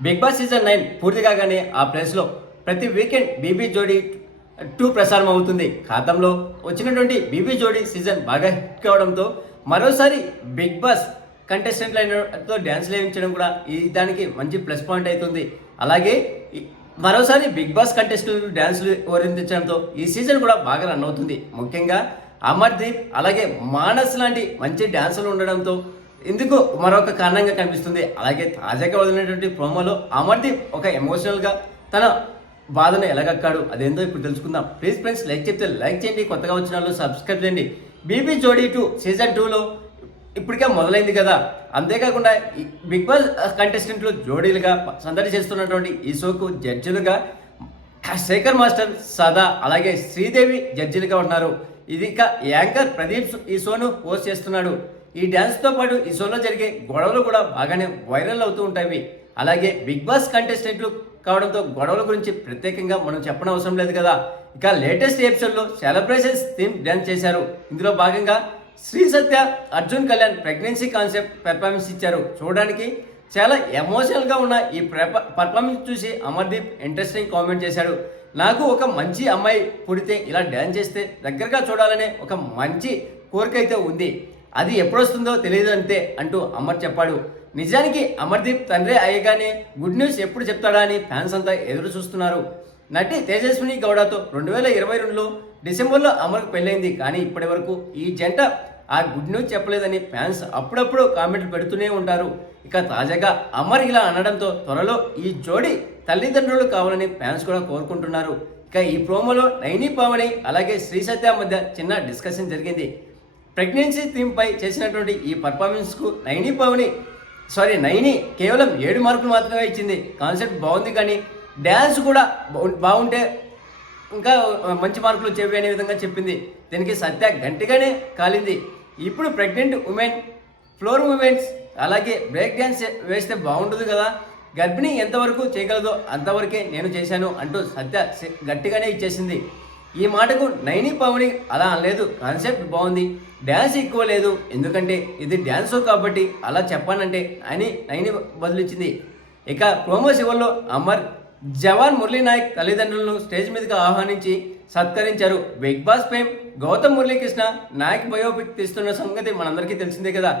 Big boss season 9 పూర్తి కాగానే ఆ ప్లేస్లో ప్రతి వీకెండ్ బీబీ జోడీ 2 ప్రసారం అవుతుంది. ఖాతంలో వచ్చినటువంటి బీబీ జోడీ సీజన్ బాగా హిట్ కావడంతో మరోసారి బిగ్ బాస్ కంటెస్టెంట్లతో డ్యాన్స్లు వేయించడం కూడా ఈ దానికి మంచి ప్లస్ పాయింట్ అవుతుంది. అలాగే మరోసారి బిగ్ బాస్ కంటెస్టెంట్లు డ్యాన్స్లు ఓరించడంతో ఈ సీజన్ కూడా బాగా రన్ అవుతుంది. ముఖ్యంగా అమర్దీప్ అలాగే మానస్ లాంటి మంచి డ్యాన్సులు ఉండడంతో ఇందుకు మరొక కారణంగా కనిపిస్తుంది. అలాగే తాజాగా వదిలినటువంటి ప్రోమోలో అమర్దీప్ ఒక ఎమోషనల్గా తన బాధను ఎలాగక్కాడు అదేందో ఇప్పుడు తెలుసుకుందాం. ప్లీజ్ ఫ్రెండ్స్, లైక్ చెప్తే లైక్ చేయండి, కొత్తగా వచ్చిన వాళ్ళు సబ్స్క్రైబ్ చేయండి. బీబీ జోడీ 2 సీజన్ 2లో ఇప్పటికే మొదలైంది కదా. అంతేకాకుండా బిగ్ బాస్ కంటెస్టెంట్లు జోడీలుగా సందడి చేస్తున్నటువంటి ఈ షోకు జడ్జిలుగా శేఖర్ మాస్టర్, సదా అలాగే శ్రీదేవి జడ్జిలుగా ఉన్నారు. ఇది ఇక యాంకర్ ప్రదీప్ ఈ షోను హోస్ట్ చేస్తున్నాడు. ఈ డ్యాన్స్తో పాటు ఈ షోలో జరిగే గొడవలు కూడా బాగానే వైరల్ అవుతూ ఉంటాయి. అలాగే బిగ్ బాస్ కంటెస్టెంట్లు కావడంతో గొడవల గురించి ప్రత్యేకంగా మనం చెప్పడం అవసరం లేదు కదా. ఇక లేటెస్ట్ ఎపిసోడ్లో సెలబ్రేషన్స్ థీమ్ డ్యాన్స్ చేశారు. ఇందులో భాగంగా Sri Satya, Arjun Kalyan pregnancy concept performance ఇచ్చారు. చూడడానికి చాలా ఎమోషనల్గా ఉన్న ఈ పర్ఫార్మెన్స్ చూసి అమర్దీప్ ఇంట్రెస్టింగ్ కామెంట్ చేశాడు. నాకు ఒక మంచి అమ్మాయి పుడితే ఇలా డ్యాన్స్ చేస్తే దగ్గరగా చూడాలనే ఒక మంచి కోరిక అయితే ఉంది. అది ఎప్పుడొస్తుందో తెలియదు అంతే అంటూ అమర్ చెప్పాడు. నిజానికి అమర్దీప్ తండ్రి అయ్యగానే గుడ్ న్యూస్ ఎప్పుడు చెప్తాడా అని ఫ్యాన్స్ అంతా ఎదురు చూస్తున్నారు. నటి తేజస్విని గౌడతో 2022లో డిసెంబర్లో అమర్కు పెళ్ళైంది. కానీ ఇప్పటి వరకు ఈ జంట ఆ గుడ్ న్యూస్ చెప్పలేదని ఫ్యాన్స్ అప్పుడప్పుడు కామెంట్లు పెడుతూనే ఉంటారు. ఇక తాజాగా అమర్ ఇలా అనడంతో త్వరలో ఈ జోడీ తల్లిదండ్రులు కావాలని ఫ్యాన్స్ కూడా కోరుకుంటున్నారు. ఇక ఈ ప్రోమోలో నైని పావని అలాగే శ్రీ సత్య మధ్య చిన్న డిస్కషన్ జరిగింది. ప్రెగ్నెన్సీ థీమ్పై చేసినటువంటి ఈ పర్ఫార్మెన్స్కు నైని కేవలం 7 మార్కులు మాత్రమే ఇచ్చింది. కాన్సెప్ట్ బాగుంది కానీ డ్యాన్స్ కూడా బాగుంటే ఇంకా మంచి మార్కులు వచ్చేవి అనే విధంగా చెప్పింది. దీనికి సత్య గట్టిగానే కాలింది. ఇప్పుడు ప్రెగ్నెంట్ ఉమెన్, ఫ్లోర్ ఉమెన్స్ అలాగే బ్రేక్ డ్యాన్స్ వేస్తే బాగుంటుంది కదా, గర్భిణి ఎంతవరకు చేయగలదో అంతవరకే నేను చేశాను అంటూ సత్య గట్టిగానే ఇచ్చేసింది. ఈ మాటకు నైని పావని అలా అనలేదు, కాన్సెప్ట్ బాగుంది, డ్యాన్స్ ఎక్కువ లేదు, ఎందుకంటే ఇది డ్యాన్స్ కాబట్టి అలా చెప్పానంటే అని నైని బదులిచ్చింది. ఇక ప్రోమో చివరిలో అమర్ జవాన్ మురళీనాయక్ తల్లిదండ్రులను స్టేజ్ మీదకి ఆహ్వానించి సత్కరించారు. Bigg Boss fame Gautam Muralikrishna Naik biopic తీస్తున్న సంగతి మనందరికీ తెలిసిందే కదా.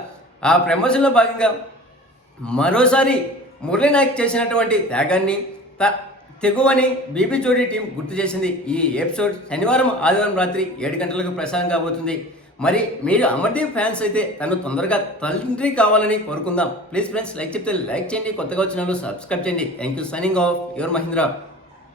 ఆ ప్రమోషన్లో భాగంగా మరోసారి మురళీనాయక్ చేసినటువంటి త్యాగాన్ని తెగువని బీబీ జోడీ టీం గుర్తు చేసింది. ఈ ఎపిసోడ్ శనివారం, ఆదివారం రాత్రి 7 గంటలకు ప్రసారం కాబోతుంది. మరి మీరు అమర్దీప్ ఫ్యాన్స్ అయితే తను తొందరగా తండ్రి కావాలని కోరుకుందాం. ప్లీజ్ ఫ్రెండ్స్, లైక్ చెప్తే లైక్ చేయండి, కొత్తగా వచ్చిన వాళ్ళు సబ్స్క్రైబ్ చేయండి. Thank you. Signing off your Mahindra.